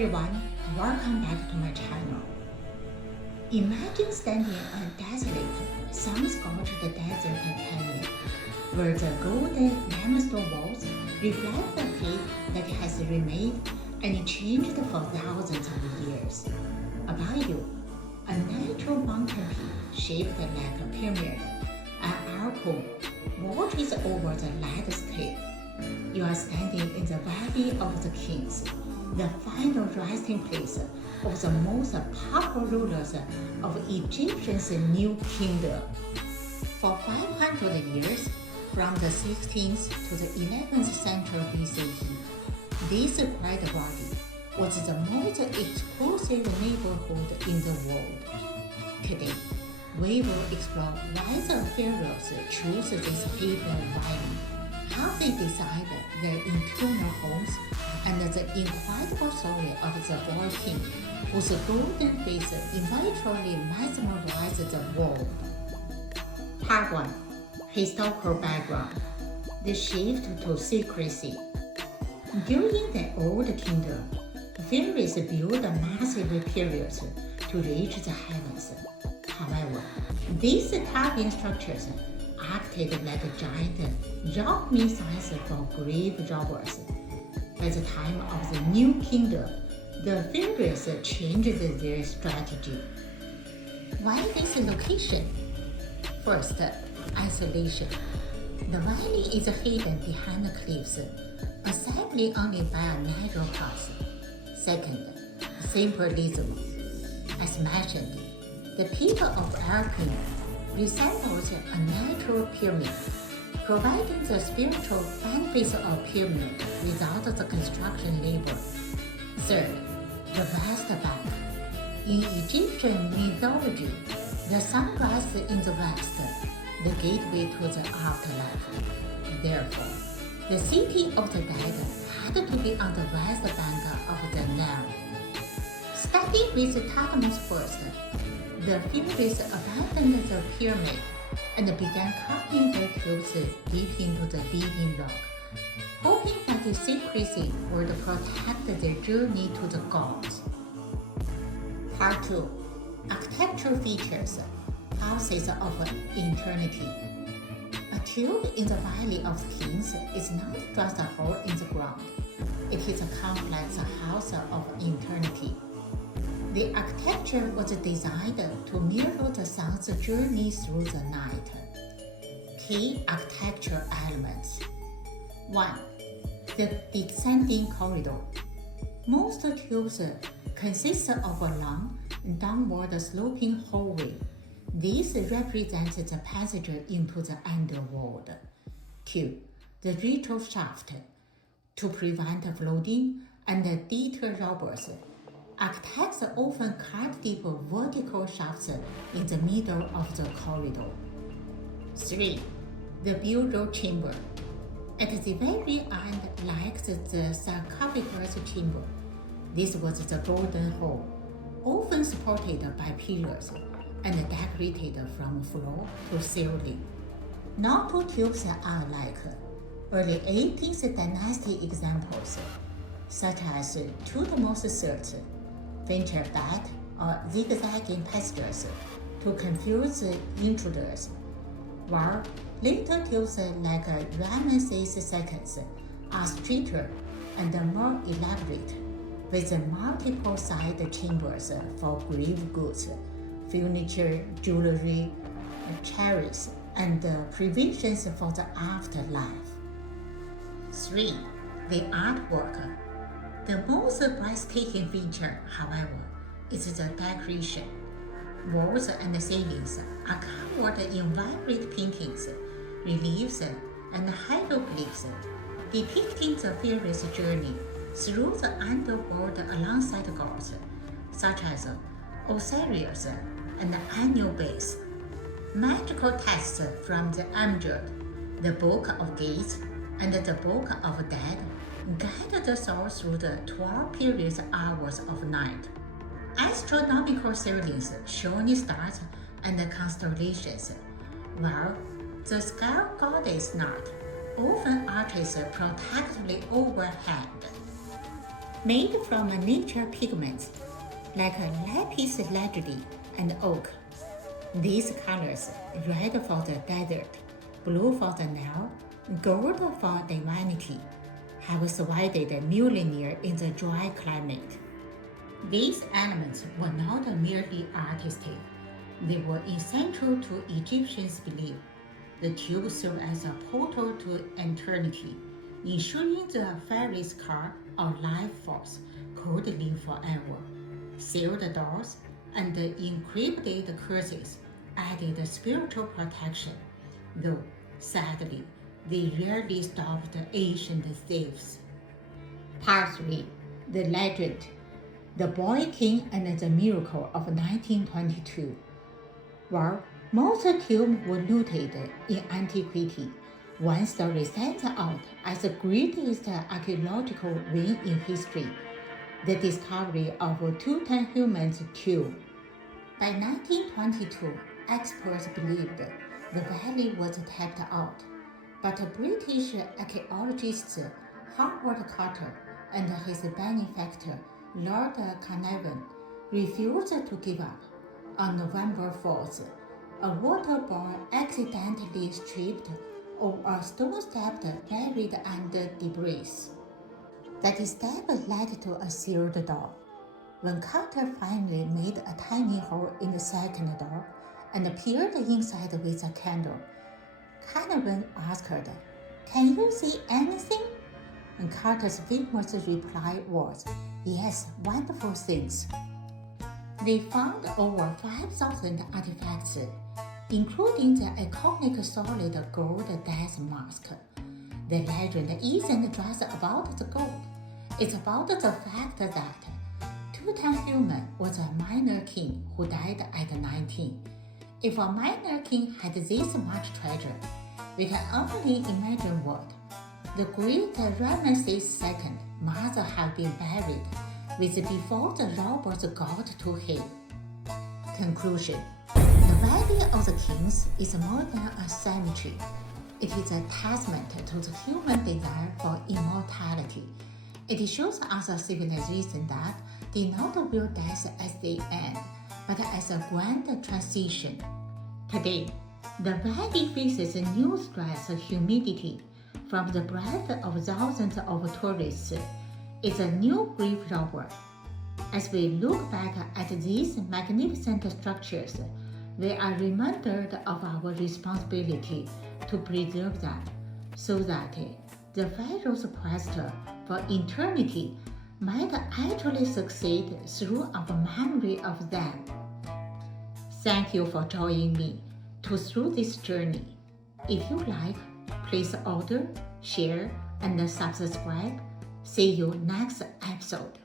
everyone, welcome back to my channel. Imagine standing on a desolate, sun-scorched desert canyon where the golden limestone walls reflect the heat that has remained unchanged for thousands of years. Above you, a natural mountain peak shaped like a pyramid, an alcove watches over the landscape. You are standing in the Valley of the Kings, the final resting place of the most powerful rulers of Egyptian's new kingdom. For 500 years, from the 16th to the 11th century BCE, this quiet body was the most exclusive neighborhood in the world. Today, we will explore why the pharaohs chose this hidden valley, how they designed their internal homes, and the incredible story of the boy king whose golden face eventually mesmerized the world. Part 1. Historical background. The shift to secrecy. During the Old Kingdom, pharaohs built massive pyramids to reach the heavens. However, these towering structures acted like giant rock missiles for grave robbers. By the time of the New Kingdom, the pharaohs changed their strategy. Why this location? First, isolation. The valley is hidden behind the cliffs, accessible only by a narrow path. Second, symbolism. As mentioned, the peak of Alpine resembles a natural pyramid, providing the spiritual benefits of pyramid without the construction labor. Third, the West Bank. In Egyptian mythology, the sun rises in the west, the gateway to the afterlife. Therefore, the city of the dead had to be on the west bank of the Nile. Starting with Thutmose first, the pharaohs abandoned the pyramid and began carving their tubes deep into the beating rock, hoping that the secrecy would protect their journey to the gods. Part 2. Architectural features. Houses of eternity. A tube in the Valley of Kings is not just a hole in the ground. It is a complex house of eternity. The architecture was designed to mirror the sun's journey through the night. Key architectural elements. 1. The descending corridor. Most tubes consist of a long, downward sloping hallway. This represents the passage into the underworld. 2. The ritual shaft. To prevent flooding and deter robbers, architects often carved deep vertical shafts in the middle of the corridor. 3. The burial chamber. At the very end lies the sarcophagus chamber. This was the golden hall, often supported by pillars and decorated from floor to ceiling. No two tubes are alike. Early 18th dynasty examples, such as Thutmose III, venture back or zigzagging passages to confuse intruders, while later tubes like Ramesses II are straighter and more elaborate, with multiple side chambers for grave goods, furniture, jewelry, chariots, and provisions for the afterlife. 3. The artwork. The most breathtaking feature, however, is the decoration. Walls and ceilings are covered in vibrant paintings, reliefs, and hieroglyphs, depicting the pharaoh's journey through the underworld alongside gods, such as Osiris and Anubis. Magical texts from the Amjad, the Book of Gates, and the Book of Dead guide the soul through the 12 period hours of night. Astronomical ceilings showing stars and constellations, while the sky goddess Nile often arches protectively overhead. made from nature pigments like lapis lazuli and oak. These colors, red for the desert, blue for the Nile, gold for divinity, have survived millennia in the dry climate. These elements were not merely artistic, they were essential to Egyptians' belief. The tube served as a portal to eternity, ensuring the Pharaoh's car or life force could live forever. Sealed doors and encrypted curses added spiritual protection, though, sadly, they rarely stopped ancient thieves. Part 3. The Legend, The Boy King and the Miracle of 1922. While most tombs were looted in antiquity, one story stands out as the greatest archaeological win in history: the discovery of Tutankhamun's tomb. By 1922, experts believed the valley was tapped out, but British archaeologists Howard Carter and his benefactor Lord Carnarvon refused to give up. On November 4th, a water ball accidentally tripped over a stone-step buried under debris. That step led to a sealed door. When Carter finally made a tiny hole in the second door and peered inside with a candle, Carnarvon asked, "Can you see anything?" And Carter's famous reply was, "Yes, wonderful things." They found over 5,000 artifacts, including the iconic solid gold death mask. The legend isn't just about the gold, it's about the fact that Tutankhamun was a minor king who died at 19. If a minor king had this much treasure, we can only imagine what the great Ramesses II must have been buried with before the robbers got to him. Conclusion: the Valley of the Kings is more than a cemetery. It is a testament to the human desire for immortality. It shows us a civilization that did not view death as the end, but as a grand transition. Today, the valley faces new stress humidity from the breath of thousands of tourists. It's a new grave robber. As we look back at these magnificent structures, we are reminded of our responsibility to preserve them so that the Pharaoh's quest for eternity might actually succeed through our memory of them. Thank you for joining me through this journey. If you like, please order, share, and subscribe. See you next episode.